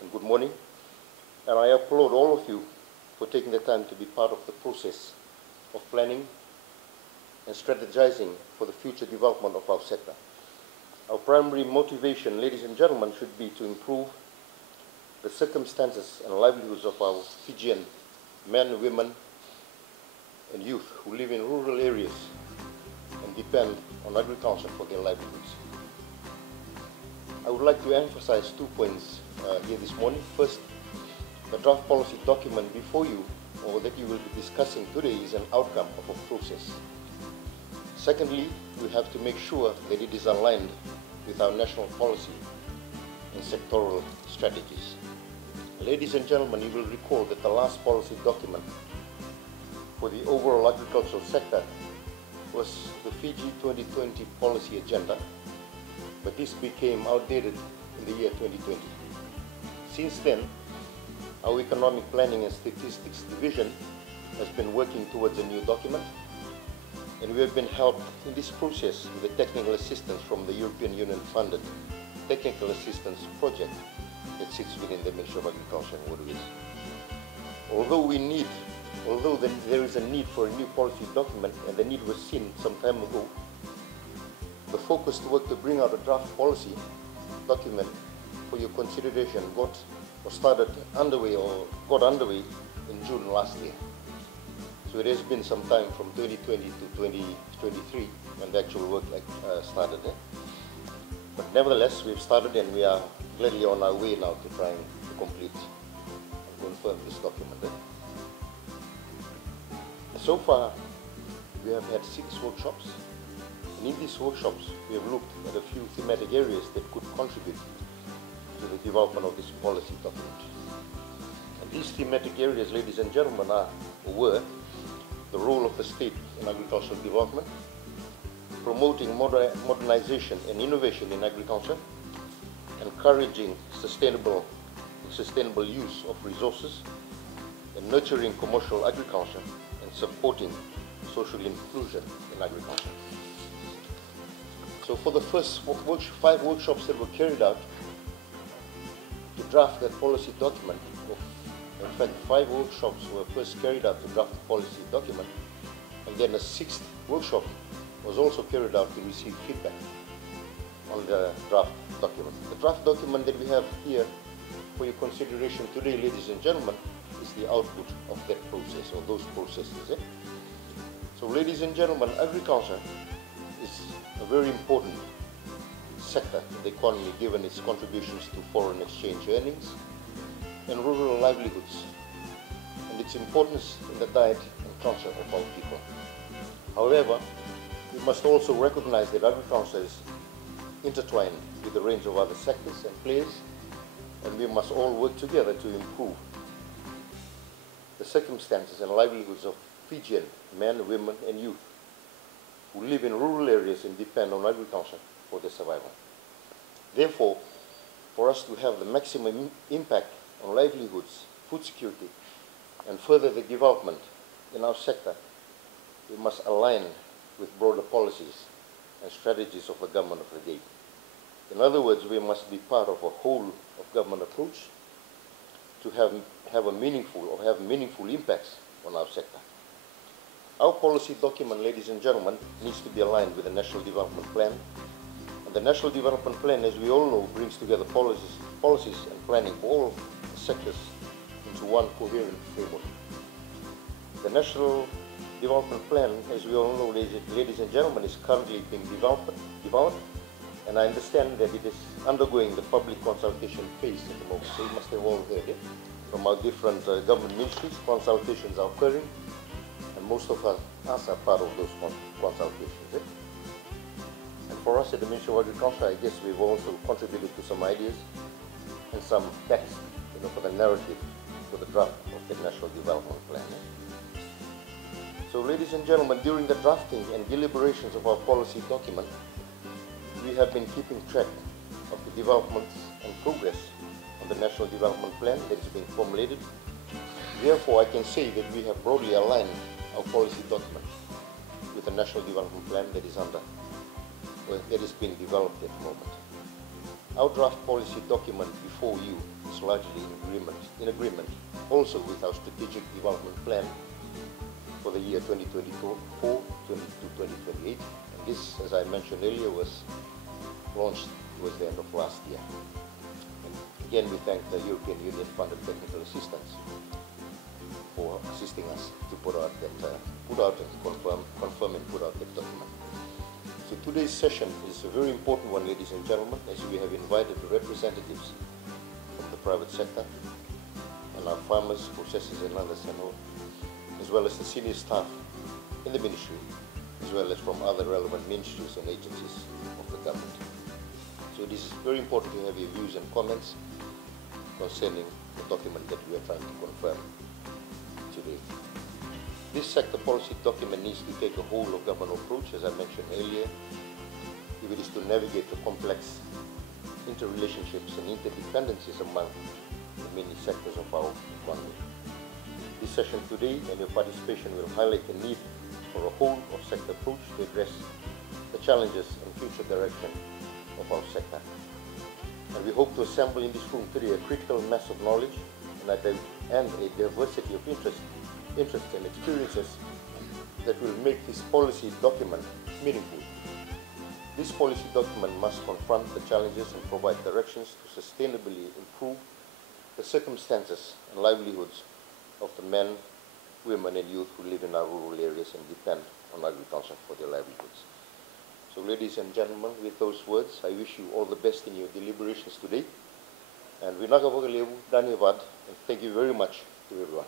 and good morning. And I applaud all of you for taking the time to be part of the process of planning and strategizing for the future development of our sector. Our primary motivation, ladies and gentlemen, should be to improve the circumstances and livelihoods of our Fijian men, women, and youth who live in rural areas and depend on agriculture for their livelihoods. I would like to emphasize 2 points here this morning. First, the draft policy document before you, or that you will be discussing today, is an outcome of a process. Secondly, we have to make sure that it is aligned with our national policy and sectoral strategies. Ladies and gentlemen, you will recall that the last policy document for the overall agricultural sector was the Fiji 2020 policy agenda, but this became outdated in the year 2020. Since then, our Economic Planning and Statistics Division has been working towards a new document, and we have been helped in this process with the technical assistance from the European Union funded technical assistance project that sits within the Ministry of Agriculture and Waterways. Although there is a need for a new policy document, and the need was seen some time ago, the focused work to bring out a draft policy document for your consideration got underway in June last year. So it has been some time from 2020 to 2023 when the actual work started. But nevertheless, we've started and we are gladly on our way now to trying to complete and confirm this document. So far, we have had 6 workshops, and in these workshops, we have looked at a few thematic areas that could contribute to the development of this policy document. And these thematic areas, ladies and gentlemen, were the role of the state in agricultural development, promoting modernization and innovation in agriculture, encouraging sustainable use of resources, and nurturing commercial agriculture, and supporting social inclusion in agriculture. So for the first 5 workshops that were carried out to draft that policy document, in fact 5 workshops were first carried out to draft the policy document, and then a 6th workshop was also carried out to receive feedback on the draft document. The draft document that we have here for your consideration today, ladies and gentlemen, is the output of that process, or those processes. So ladies and gentlemen, agriculture is a very important sector in the economy given its contributions to foreign exchange earnings and rural livelihoods, and its importance in the diet and culture of our people. However, we must also recognize that agriculture is intertwined with a range of other sectors and players, and we must all work together to improve the circumstances and livelihoods of Fijian men, women, and youth who live in rural areas and depend on agriculture for their survival. Therefore, for us to have the maximum impact on livelihoods, food security, and further the development in our sector, we must align with broader policies and strategies of the government of the day. In other words, we must be part of a whole of government approach to have meaningful impacts on our sector. Our policy document, ladies and gentlemen, needs to be aligned with the National Development Plan. And the National Development Plan, as we all know, brings together policies and planning for all sectors into one coherent framework. The National Development Plan, as we all know, ladies and gentlemen, is currently being developed, and I understand that it is undergoing the public consultation phase at the moment. So you must have all heard it from our different government ministries. Consultations are occurring, and most of us are part of those consultations. And for us at the Ministry of Agriculture, I guess we've also contributed to some ideas and some text, for the narrative for the draft of the National Development Plan. So, ladies and gentlemen, during the drafting and deliberations of our policy document, we have been keeping track of the developments and progress on the National Development Plan that is being formulated. Therefore, I can say that we have broadly aligned our policy document with the National Development Plan that is being developed at the moment. Our draft policy document before you is largely in agreement also with our strategic development plan for the year 2024 to 2028. And this, as I mentioned earlier, was launched towards the end of last year. And again, we thank the European Union funded technical assistance for assisting us to put out and confirm and put out that document. So today's session is a very important one, ladies and gentlemen, as we have invited the representatives from the private sector and our farmers, processors and others, as well as the senior staff in the ministry, as well as from other relevant ministries and agencies of the government. So it is very important to have your views and comments concerning the document that we are trying to confirm today. This sector policy document needs to take a whole of government approach, as I mentioned earlier, if it is to navigate the complex interrelationships and interdependencies among the many sectors of our economy. This session today and your participation will highlight the need for a whole of sector approach to address the challenges and future direction of our sector. And we hope to assemble in this room today a critical mass of knowledge and a diversity of interests and experiences that will make this policy document meaningful. This policy document must confront the challenges and provide directions to sustainably improve the circumstances and livelihoods of the men, women and youth who live in our rural areas and depend on agriculture for their livelihoods. So ladies and gentlemen, with those words, I wish you all the best in your deliberations today. And we and thank you very much to everyone.